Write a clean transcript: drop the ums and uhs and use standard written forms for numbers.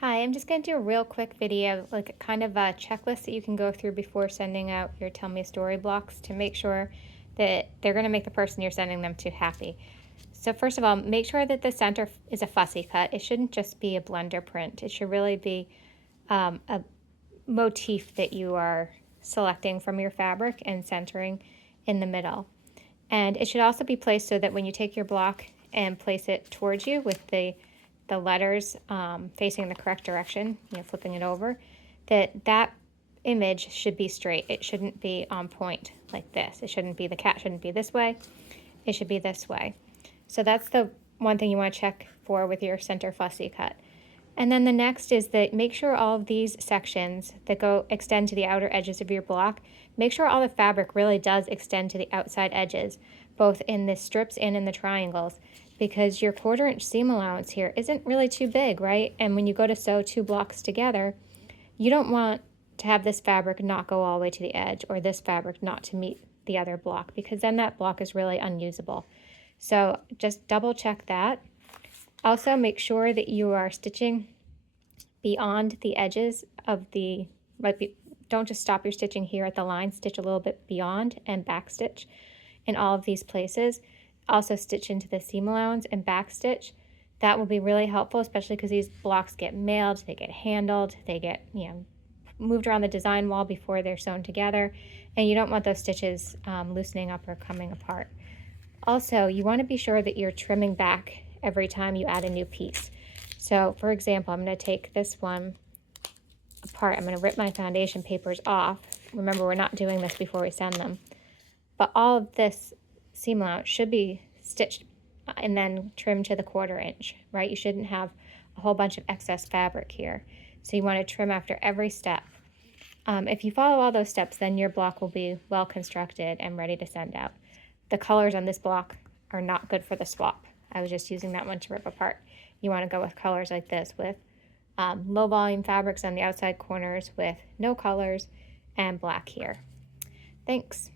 Hi, I'm just going to do a real quick video, like kind of a checklist that you can go through before sending out your Tell Me a Story blocks to make sure that they're going to make the person you're sending them to happy. So first of all, make sure that the center is a fussy cut. It shouldn't just be a blender print. It should really be a motif that you are selecting from your fabric and centering in the middle. And it should also be placed so that when you take your block and place it towards you with the letters facing the correct direction, flipping it over, that image should be straight. It shouldn't be on point like this. It shouldn't be, the cat shouldn't be this way. It should be this way. So that's the one thing you want to check for with your center fussy cut. And then the next is that make sure all of these sections that extend to the outer edges of your block, make sure all the fabric really does extend to the outside edges, both in the strips and in the triangles, because your 1/4 inch seam allowance here isn't really too big, right? And when you go to sew 2 blocks together, you don't want to have this fabric not go all the way to the edge or this fabric not to meet the other block, because then that block is really unusable. So just double check that. Also, make sure that you are stitching beyond the edges of don't just stop your stitching here at the line, stitch a little bit beyond and back stitch in all of these places. Also stitch into the seam allowance and back stitch. That will be really helpful, especially because these blocks get mailed, they get handled, they get moved around the design wall before they're sewn together, and you don't want those stitches loosening up or coming apart. Also, you want to be sure that you're trimming back every time you add a new piece. So for example, I'm going to take this one apart. I'm going to rip my foundation papers off. Remember, we're not doing this before we send them. But all of this seam allowance should be stitched and then trimmed to the 1/4 inch, right? You shouldn't have a whole bunch of excess fabric here. So you want to trim after every step. If you follow all those steps, then your block will be well constructed and ready to send out. The colors on this block are not good for the swap. I was just using that one to rip apart. You want to go with colors like this, with low volume fabrics on the outside corners with no colors and black here. Thanks.